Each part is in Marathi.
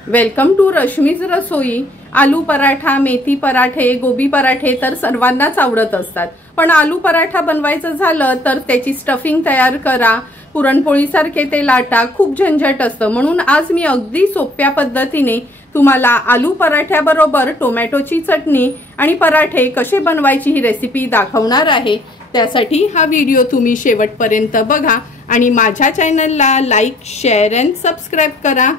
वेलकम टू रश्मीज रसोई। आलू पराठा, मेथी पराठे, गोबी पराठे तर सर्वांनाच आवडत असतात, पण आलू पराठा बनवायचं झालं तर त्याची स्टफिंग तयार करा, पुरणपोळीसारखे ते लाटा, खूप झंझट असतं। म्हणून आज मी अगदी सोप्या पद्धतीने तुम्हाला आलू पराठ्याबरोबर टोमॅटोची चटणी आणि पराठे कसे बनवायची ही रेसिपी दाखवणार आहे। त्यासाठी हा व्हिडिओ तुम्ही शेवटपर्यंत बघा आणि माझ्या चॅनलला लाईक, शेअर अँड सबस्क्राइब करा।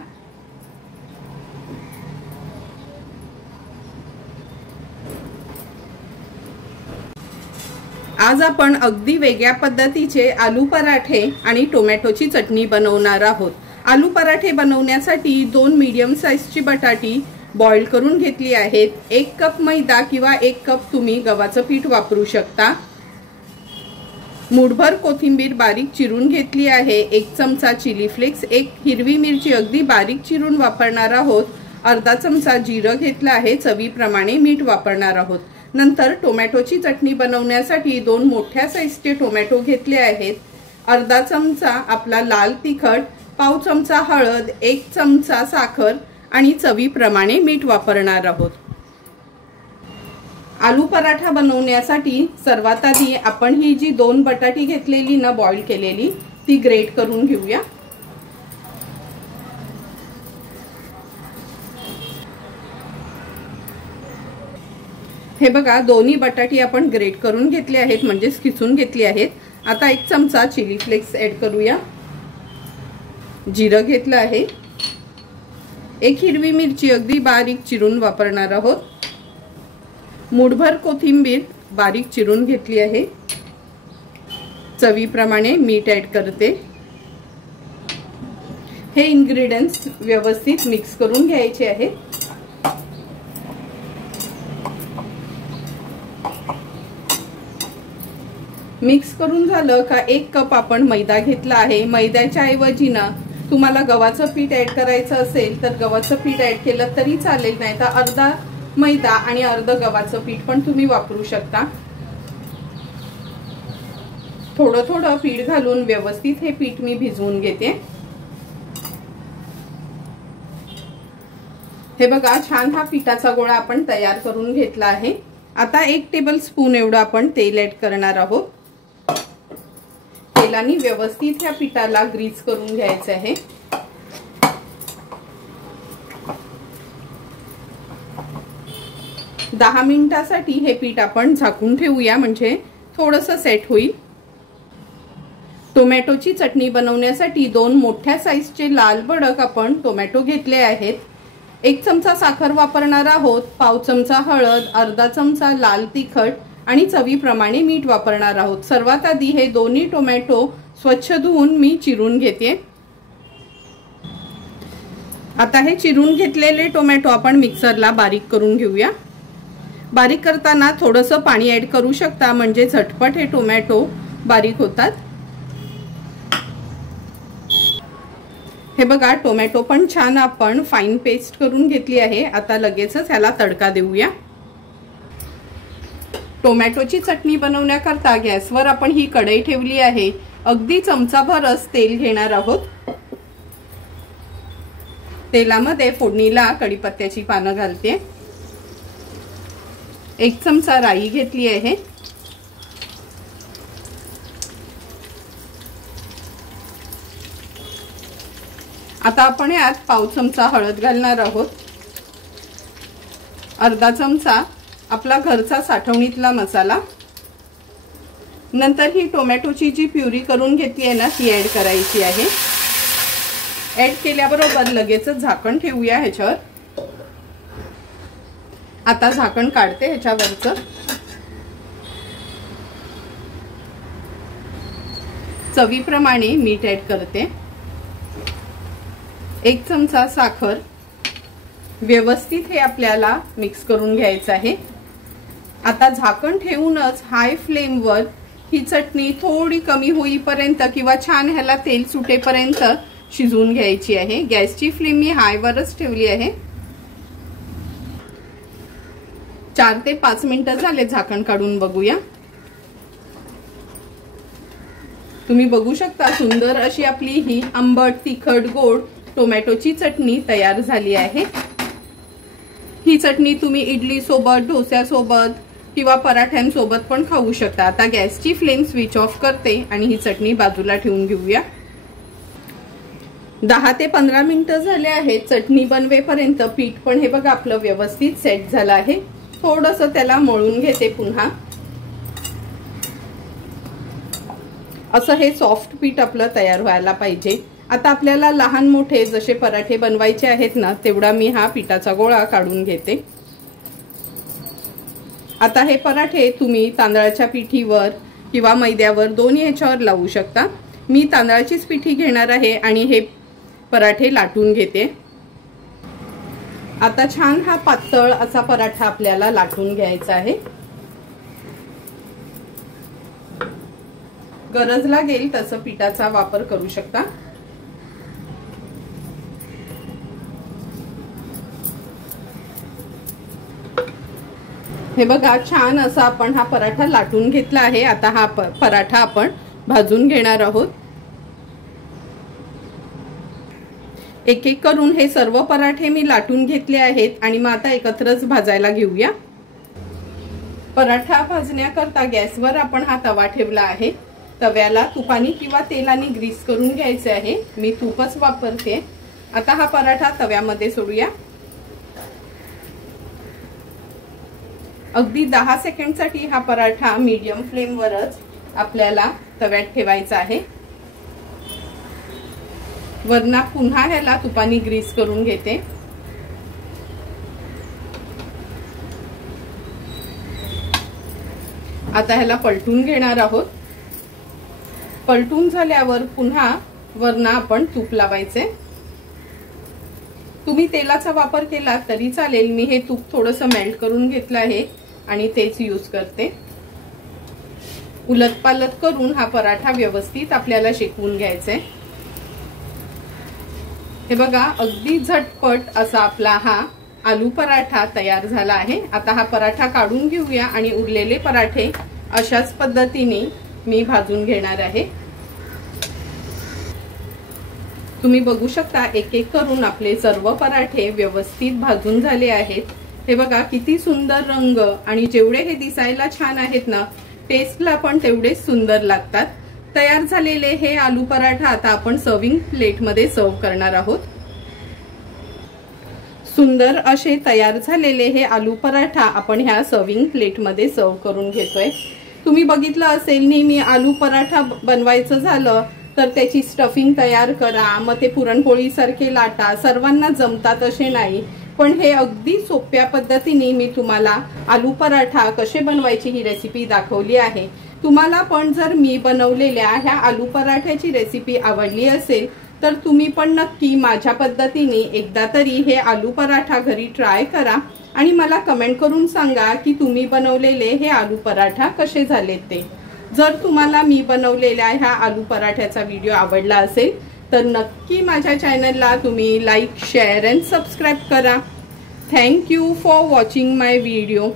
आज आपण अगदी वेगळ्या पद्धतीचे आलू पराठे आणि टोमॅटोची चटणी बनवणार आहोत। आलू पराठे बनवण्यासाठी 2 मीडियम साइजची बटाटी बॉईल करून घेतली आहेत। 1 कप मैदा किंवा 1 कप तुम्ही गव्हाचं पीठ वापरू शकता। मुठभर कोथिंबीर बारीक चिरून घेतली आहे। 1 चमचा चिली फ्लेक्स, 1 हिरवी मिरची अगदी बारीक चिरून वापरणार आहोत। अर्धा चमचा जिरं घेतलं आहे। चवीप्रमाणे मीठ वापरणार आहोत। नंतर टोमॅटोची चटणी बनवण्यासाठी 2 मोठ्या साइजचे टोमॅटो घेतले आहेत। अर्धा चमचा आपला लाल तिखट, पाव चमचा हळद, 1 चमचा साखर आणि चवीप्रमाणे मीठ वापरणार आहोत। आलू पराठा बनवण्यासाठी सर्वात आधी आपण ही जी 2 बटाटी घेतलेली ना बॉईल केलेली ती ग्रेट करून घेऊया। हे बघा, दोन्ही बटाटी आपण ग्रेट करून घेतले आहेत, म्हणजे किसून घेतली आहेत। आता 1 चमचा चिली फ्लेक्स ऍड करूया। जिरं घेतलं आहे। 1 हिरवी मिरची अगदी बारीक चिरून वापरणार आहोत। मुठभर कोथिंबीर बारीक चिरून घेतली आहे। चवीप्रमाणे मीठ ऍड करते। हे इन्ग्रेडियंट्स व्यवस्थित मिक्स करून घ्यायचे आहेत। मिक्स करून झालं का 1 कप आपण मैदा घेतला आहे। मैद्याच्या ऐवजी ना तुम्हाला गव्हाचं पीठ ऍड करायचं असेल तर गव्हाचं पीठ ऍड केलं तरी चालेल, नाही तर अर्धा मैदा आणि अर्ध गव्हाचं पीठ पण तुम्ही वापरू शकता। थोडं थोडं पीठ घालून व्यवस्थित हे पीठ मी भिजवून घेते। हे बघा, छान हा पिठाचा गोळा आपण तयार करून घेतला आहे। आता 1 टेबलस्पून एवढं आपण तेल ऍड करणार आहोत। तेलाने व्यवस्थित ह्या पिठाला ग्रीस करून घ्यायचं आहे। दहा मिनिटांसाठी हे पीठ आपण झाकून ठेवूया, म्हणजे थोडंसं सेट होईल। टोमॅटोची चटणी बनवण्यासाठी 2 मोठ्या साइजचे लाल भडक आपण टोमॅटो घेतले आहेत। 1 चमचा साखर वापरणार आहोत। पाव चमचा हळद, अर्धा चमचा लाल तिखट आणि चवीप्रमाणे मीठ वापरणार आहोत। सर्वात आधी हे दोन्ही टोमॅटो स्वच्छ धुवून मी चिरून घेते। आता हे चिरून घेतलेले टोमॅटो आपण मिक्सरला बारीक करून घेऊया। बारीक करताना थोडंसं पाणी ऍड करू शकता, म्हणजे झटपट हे टोमॅटो बारीक होतात। हे बघा, टोमॅटो पण छान आपण फाईन पेस्ट करून घेतली आहे। आता लगेचच ह्याला तडका देऊया। टोमॅटोची चटणी बनवण्याकरता गॅसवर आपण ही कढई ठेवली आहे। अगदी चमचाभरच तेल घेणार आहोत। तेलामध्ये फोडणीला कढीपत्त्याची पानं घालते। 1 चमचा राई घेतली आहे। आता आपण यात पाव चमचा हळद घालणार आहोत। अर्धा चमचा आपला घरचा साठवणीतला मसाला। नंतर ही टोमॅटोची जी प्युरी करून घेतली आहे ना ती ऍड करायची आहे। ऍड केल्याबरोबर लगेचच झाकण ठेवूया ह्याच्यावर। आता झाकण काढते ह्याच्यावरचं। चवीप्रमाणे मीठ ऍड करते। 1 चमचा साखर। व्यवस्थित हे आपल्याला मिक्स करून घ्यायचं आहे। आता झाकण ठेवूनच हाय फ्लेमवर ही चटणी थोडी कमी होईपर्यंत किंवा छान ह्याला तेल सुटेपर्यंत शिजवून घ्यायची आहे। गॅसची फ्लेम मी हायवरच ठेवली आहे। 4 ते 5 मिनिटं झाले, झाकण काढून बघूया। तुम्ही बघू शकता सुंदर अशी आपली ही आंबट, तिखट, गोड टोमॅटोची चटणी तयार झाली आहे। ही चटणी तुम्ही इडली सोबत, डोस्यासोबत किंवा पराठ्यांसोबत पण खाऊ शकता। आता गॅसची फ्लेम स्विच ऑफ करते आणि ही चटणी बाजूला ठेवून घेऊया। 10 ते 15 मिनिटं झाले आहेत चटणी बनवेपर्यंत। पीठ पण हे बघा आपलं व्यवस्थित सेट झालं आहे। थोडंसं त्याला मळून घेते पुन्हा। असं हे सॉफ्ट पीठ आपलं तयार व्हायला पाहिजे। आता आपल्याला लहान मोठे जसे पराठे बनवायचे आहेत ना, तेवढा मी हा पिठाचा गोळा काढून घेते। आता हे पराठे तुम्ही तांदळाच्या पिठीवर किंवा मैद्यावर दोन्ही ह्याच्यावर लावू शकता। मी तांदळाचीच पिठी घेणार आहे आणि हे पराठे लाटून घेते। आता छान हा पातळ असा पराठा आपल्याला लाटून घ्यायचा आहे। गरज लागेल तसं पिठाचा वापर करू शकता। हे बघा छान असा आपण हा पराठा लाटून घेतला आहे। आता हा पराठा आपण भाजून घेणार आहोत। एक एक करून हे सर्व पराठे मी लाटून घेतले आहेत आणि मग आता एकत्रच भाजायला घेऊया। पराठा भाजण्याकरता गॅसवर आपण हा तवा ठेवला आहे। तव्याला तुपाने किंवा तेलाने ग्रीस करून घ्यायचे आहे। मी तूपच वापरते। आता हा पराठा तव्यामध्ये सोडूया। अगदी 10 सेकंडसाठी हा पराठा मीडियम फ्लेमवरच आपल्याला तव्यात ठेवायचा आहे। वरना पुन्हा ह्याला तुपाने ग्रीस करून घेते। आता ह्याला पलटून घेणार आहोत। पलटून झाल्यावर पुन्हा वरना आपण तूप लावायचे। तुम्ही तेलाचा वापर केला तरी चालेल। मी हे तूप थोडंसं मेल्ट करून घेतलं आहे आणि तेच यूज करते। उलटपालट करून हा पराठा व्यवस्थित आपल्याला शेकवून घ्यायचा आहे। हे बघा अगदी झटपट असा आपला हा आलू पराठा तयार झाला आहे। आता हा पराठा काढून घेऊया आणि उरलेले पराठे अशाच पद्धतीने मी भाजून घेणार आहे। तुम्ही बघू शकता एक एक करून आपले सर्व पराठे व्यवस्थित भाजून झाले आहेत। हे बघा किती सुंदर रंग आणि जेवढे हे दिसायला छान आहेत ना, टेस्टला पण तेवढेच सुंदर लागतात। तयार झालेले हे आलू पराठा आता आपण सर्विंग प्लेटमध्ये सर्व करणार आहोत। सुंदर असे तयार झालेले हे आलू पराठा आपण ह्या सर्विंग प्लेटमध्ये सर्व करून घेतोय। तुम्ही बघितलं असेल नेहमी आलू पराठा बनवायचं झालं तर त्याची स्टफिंग तयार करा, मग ते पुरणपोळी सारखे लाटा, सर्वांना जमतात असे नाही। पण हे अगदी सोप्या पद्धतीने मी तुम्हाला आलू पराठा कसे बनवायची ही रेसिपी दाखवली आहे। तुम्हाला पण जर मी बनवलेल्या ह्या आलू पराठ्याची रेसिपी आवडली असेल तर तुम्ही पण नक्की माझ्या पद्धतीने एकदा तरी हे आलू पराठा घरी ट्राय करा आणि मला कमेंट करून सांगा की तुम्ही बनवलेले हे आलू पराठा कसे झाले ते। जर तुम्हाला मी बनवलेल्या ह्या आलू पराठ्याचा व्हिडिओ आवडला असेल तर नक्की माझ्या चॅनलला तुम्ही लाईक, शेअर अँड सबस्क्राईब करा। Thank you for watching my video.